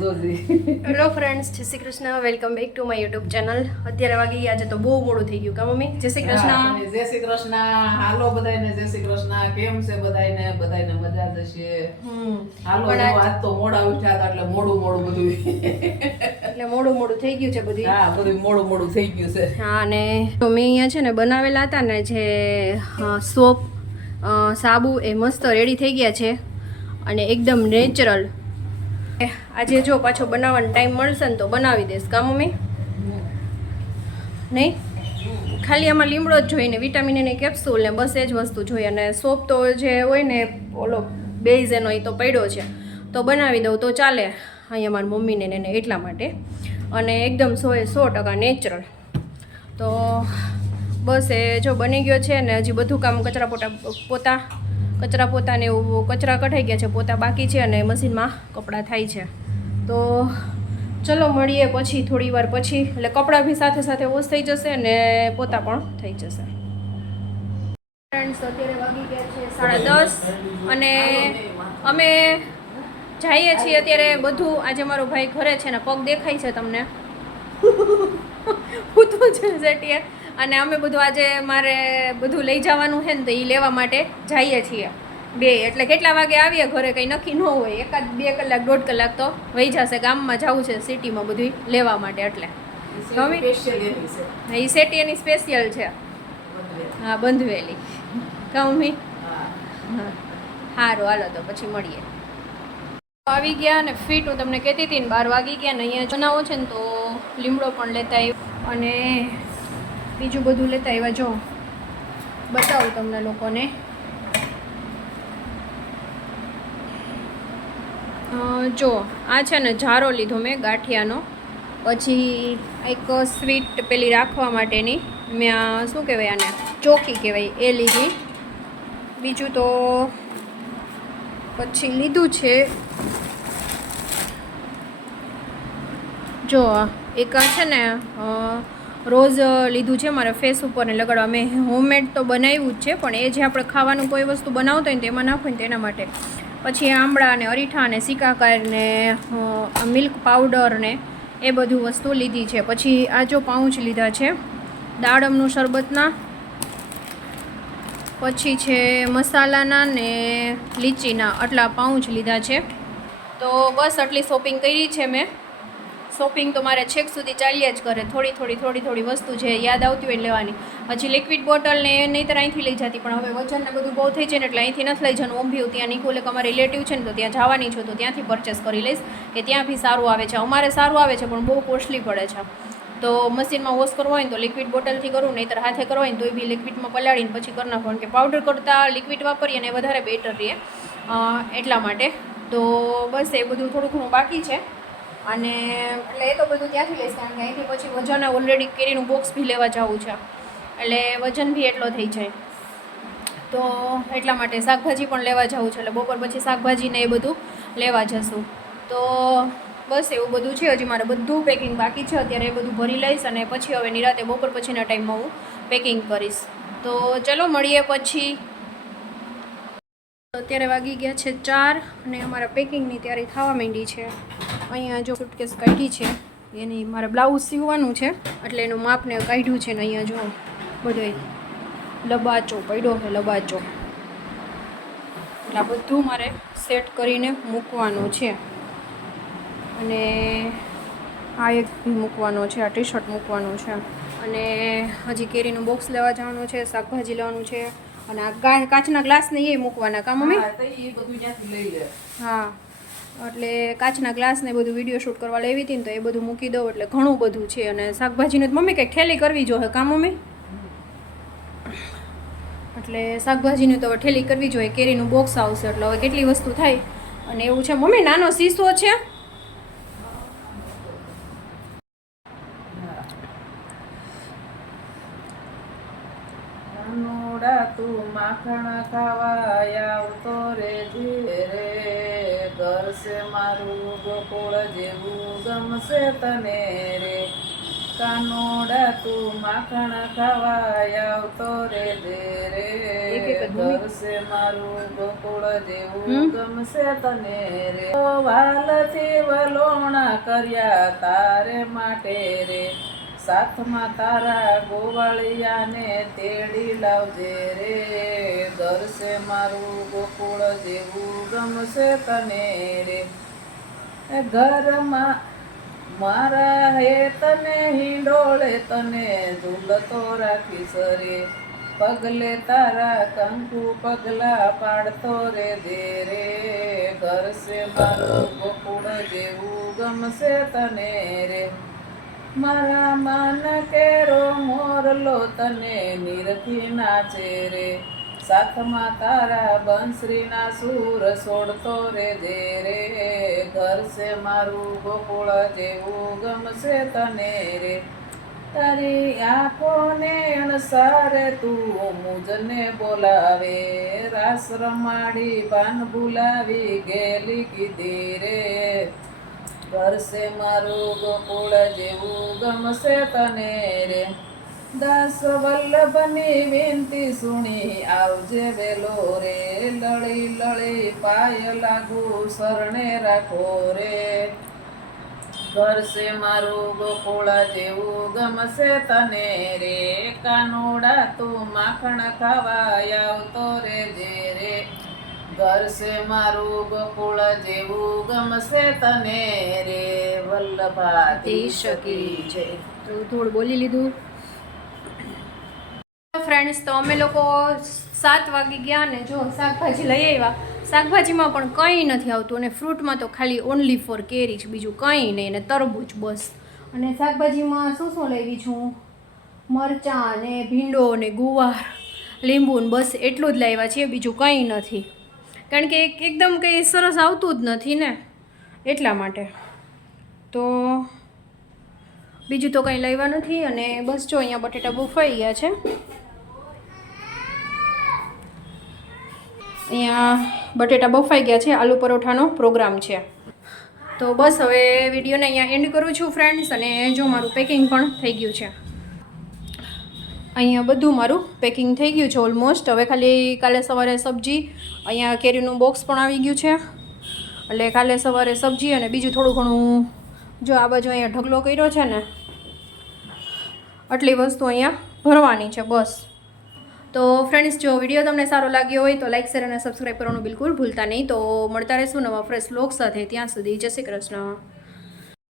જોજી. Hello friends, જય Shri Krishna. Welcome back to my YouTube channel. અત્યારે વાગી ગયા છે તો બહુ મોડું થઈ ગયું કા મમ્મી? જય શ્રી કૃષ્ણ. જય શ્રી કૃષ્ણ. હાલો બધાયને જય શ્રી કૃષ્ણ. કેમ છે બધાયને? બધાયને મજા જ હશે. હાલો જો આજ તો મોડા ઉઠ્યા હતા એટલે મોડું બધું. એટલે મોડું થઈ ગયું છે બધું. હા, બધું મોડું થઈ ગયું છે. હા, અને મમ્મી અહીંયા છે ને બનાવેલા હતા ને જે સોપ સાબુ એ મસ્ત રેડી થઈ ગયા છે અને એકદમ નેચરલ. આજે જો પાછો બનાવવાનો ટાઈમ મળશે ને તો બનાવી દઈશ કા મમ્મી? નહીં, ખાલી આમાં લીમડો જ જોઈએ ને વિટામિન એની કેપ્સ્યુલ ને બસ એ જ વસ્તુ જોઈએ. અને સોપ તો જે હોય ને ઓલો બેઝ એનો એ તો પડ્યો છે તો બનાવી દઉં તો ચાલે અહીંયા મારી મમ્મીને ને એટલા માટે. અને એકદમ 100% નેચરલ. તો બસ એ જો બની ગયો છે ને હજી બધું કામ કચરા પોતા ને એવું કચરા કઢાઈ ગયા છે, પોતા બાકી છે અને મશીનમાં કપડાં થાય છે. તો ચલો મળીએ પછી થોડી વાર પછી. એટલે કપડાં બી સાથે સાથે વોશ થઈ જશે અને પોતા પણ થઈ જશે. ફ્રેન્ડ્સ, અત્યારે વાગી ગયા છે 10:30 અને અમે જઈએ છીએ અત્યારે બધું. આજે મારો ભાઈ ઘરે છે ને પગ દેખાય છે તમને પૂતું છે સેટીએ. અને અમે બધું આજે મારે બધું લઈ જવાનું છે ને તો એ લેવા માટે જઈએ છીએ બે. એટલે કેટલા વાગે આવીએ ઘરે કંઈ નક્કી ન હોય. 1-2 કલાક 1.5 કલાક તો વહી જશે. ગામમાં જવું છે સિટીમાં બધું લેવા માટે. એટલે એ સેટી એની સ્પેશિયલ છે. હા, બંધવેલી મમ્મી. હા, સારું હાલો તો પછી મળીએ. આવી ગયા ને ફીટ હું તમને કહેતી હતી ને 12 વાગી ગયા ને અહીંયા બનાવો છે ને તો લીમડો પણ લેતા આવ્યો અને બીજું બધું લેતા આવ્યા. જો બતાવું તમને લોકોને. જો આ છે ને જારો લીધો મેં ગાંઠિયાનો. પછી એક સ્વીટ પેલી રાખવા માટેની મેં આ શું કહેવાય આને ચોકી કહેવાય એ લીધી. બીજું તો પછી લીધું છે જો એક છે ને રોઝ લીધું છે મારે ફેસ ઉપર ને લગાડવા. મેં હોમમેડ તો બનાવ્યું જ છે પણ એ જે આપણે ખાવાનું કોઈ વસ્તુ બનાવતા હોય ને તેમાં નાખવું ને તેના માટે. પછી આમળા ને અરીઠા ને સિકાકાર ને મિલ્ક પાવડર ને એ બધું વસ્તુ લીધી છે. પછી આ જો પાઉચ લીધા છે દાડમનું શરબતના. પછી છે મસાલાના ને લીચીના, આટલા પાઉચ લીધા છે. તો બસ આટલી શોપિંગ કરી છે મેં. શોપિંગ તો મારે છેક સુધી ચાલ્યા જ કરે. થોડી વસ્તુ છે યાદ આવતી હોય લેવાની. હજી લિક્વિડ બોટલ ને નહીં તો અહીંથી લઈ જતી પણ હવે વજન ને બધું બહુ થઈ છે ને એટલે અહીંથી નથી લઈ જવાનું. ઓમ્ભ્યું ત્યાં નિકોલ એક અમારે રિલેટિવ છે ને તો ત્યાં જવાની છું તો ત્યાંથી પરચેસ કરી લઈશ કે ત્યાં બી સારું આવે છે. અમારે સારું આવે છે પણ બહુ કોસ્ટલી પડે છે. તો મશીનમાં વોશ કરવો હોય ને તો લિક્વિડ બોટલથી કરું, નહીંતર હાથે કરવા હોય ને તો બી લિક્વિડમાં પલાળીને પછી કરી નાખવાનું કે પાવડર કરતાં લિક્વિડ વાપરીએ ને વધારે બેટર રહે એટલા માટે. તો બસ એ બધું થોડું ઘણું બાકી છે અને એટલે એ તો બધું ત્યાંથી લઈશ કારણ કે અહીંથી પછી વજન ઓલરેડી કેરીનું બોક્સ બી લેવા જવું છે એટલે વજન બી એટલો થઈ જાય. તો એટલા માટે શાકભાજી પણ લેવા જવું છે એટલે બપોર પછી શાકભાજી ને એ બધું લેવા જશું. તો બસ એવું બધું છે. હજી મારે બધું પેકિંગ બાકી છે. અત્યારે એ બધું ભરી લઈશ અને પછી હવે નિરાતે બપોર પછીના ટાઈમમાં હું પેકિંગ કરીશ. તો ચલો મળીએ પછી. અત્યારે વાગી ગયા છે 4 અને અમારા પેકિંગની તૈયારી થવા માંડી છે. અહીંયા જો સુટકેસ કાઢી છે એની મારે બ્લાઉઝ સીવવાનું છે એટલે એનું માપને કાઢ્યું છે ને અહીંયા જો બધો લબાચો પડ્યો છે લબાચો. એટલે આ બધું મારે સેટ કરીને મૂકવાનું છે. અને આ એક મૂકવાનો છે, આ ટી શર્ટ મૂકવાનું છે અને હજી કેરીનું બોક્સ લેવા જવાનું છે, શાકભાજી લેવાનું છે અને આ કાચના ગ્લાસ ને એ મૂકવાના કા મમ્મી? હા, એટલે કાચના ગ્લાસ ને બધું વિડીયો શૂટ કરવા લેવી હતી ને તો એ બધું મૂકી દઉં એટલે ઘણું બધું છે. અને શાકભાજીનું મમ્મી કંઈક ઠેલી કરવી જોઈએ કા મમ્મી? એટલે શાકભાજીનું તો ઠેલી કરવી જોઈએ. કેરીનું બોક્સ આવશે એટલે હવે કેટલી વસ્તુ થાય અને એવું છે. મમ્મી નાનો શીશો છે તું માખણ ખાવા આવતો રે ધીરે ઘર છે મારું ગોકુળ જેવું ગમશે તને રે. કાનોડા તું માખણ ખાવા આવતો રે દે રે એક એક જ ભૂમિ. ઘર છે મારું ગોકુળ જેવું ગમશે તને રે ઓ વાલથી વલોણા કર્યા તારે માટે રે સાથમાં તારા ગોવાળિયાને તેડી લાવજે રે ઘર છે મારું ગોકુળ જેવું ગમશે તને રે ઘરમાં મારા હે તને હિંડોળે તને ઝૂલતો રાખીશ રે પગલે તારા કંકુ પગલા પાડતો રે દે રે ઘર છે મારું ગોકુળ જેવું ગમશે તને રે મારા માન કેરો મોરલો તને નિરખી નાચે રે સાથમાં તારા બંસરીના સૂર છોડતો રે દે રે ઘર છે મારું ગોકુળ જેવું ગમશે તને રે તારી આંખોને અણસારે તું મુજને બોલાવે રાસ રમાડી બાન બોલાવી ગેલી કીધી રે ઘર છે મારું ગોકુળ જેવું ગમશે તને રે દાસ વલ્લભની વિનતી સુણી આવજે વેલો રે લળી લળી પાય લાગુ શરણે રાખો રે ઘર છે મારું ગોકુળ જેવું ગમશે તને રે કાનોડા તું માખણ ખાવા આવતો રે જે રે ઘર છે મારું ગોકુળ જેવું ગમશે તને રે વલ્લભાધીશ કી જય. તો થોડું બોલી લીધું. ફ્રેન્ડ્સ, તો અમે લોકો 7 વાગી ગયા ને જો શાકભાજી લઈ આવ્યા. શાકભાજીમાં પણ કંઈ નથી આવતું અને ફ્રૂટમાં તો ખાલી ઓનલી ફોર કેરી છે, બીજું કંઈ નહીં, ને તરબૂચ બસ. અને શાકભાજીમાં શું શું લાવી છું? મરચાં ને ભીંડો ને ગુવાર, લીંબુ ને બસ એટલું જ લાવ્યા છે, બીજું કંઈ નથી. કારણ કે એકદમ કંઈ સરસ આવતું જ નથી ને, એટલા માટે. તો બીજું તો કંઈ લાવ્યા નથી. અને બસ જો અહીંયા બટેટા બફાઈ ગયા છે. અહીંયા બટેટા બફાઈ ગયા છે, આલુ પરોઠાનો પ્રોગ્રામ છે. તો બસ હવે વિડીયોને અહીંયા એન્ડ કરું છું ફ્રેન્ડ્સ. અને જો મારું પેકિંગ પણ થઈ ગયું છે. અહીંયા બધું મારું પેકિંગ થઈ ગયું છે ઓલમોસ્ટ. હવે ખાલી કાલે સવારે સબ્જી, અહીંયા કેરીનું બોક્સ પણ આવી ગયું છે, એટલે કાલે સવારે સબ્જી અને બીજું થોડું ઘણું જો આ બાજુ અહીંયા ઢગલો કર્યો છે ને, આટલી વસ્તુ અહીંયા ભરવાની છે બસ. તો ફ્રેન્ડ્સ, જો વિડીયો તમને સારો લાગ્યો હોય તો લાઇક શેર અને સબસ્ક્રાઈબ કરવાનું બિલકુલ ભૂલતા નહીં. તો મળતા રહેશું નવા ફ્રેશ વ્લોગ સાથે. ત્યાં સુધી જય શ્રી કૃષ્ણ.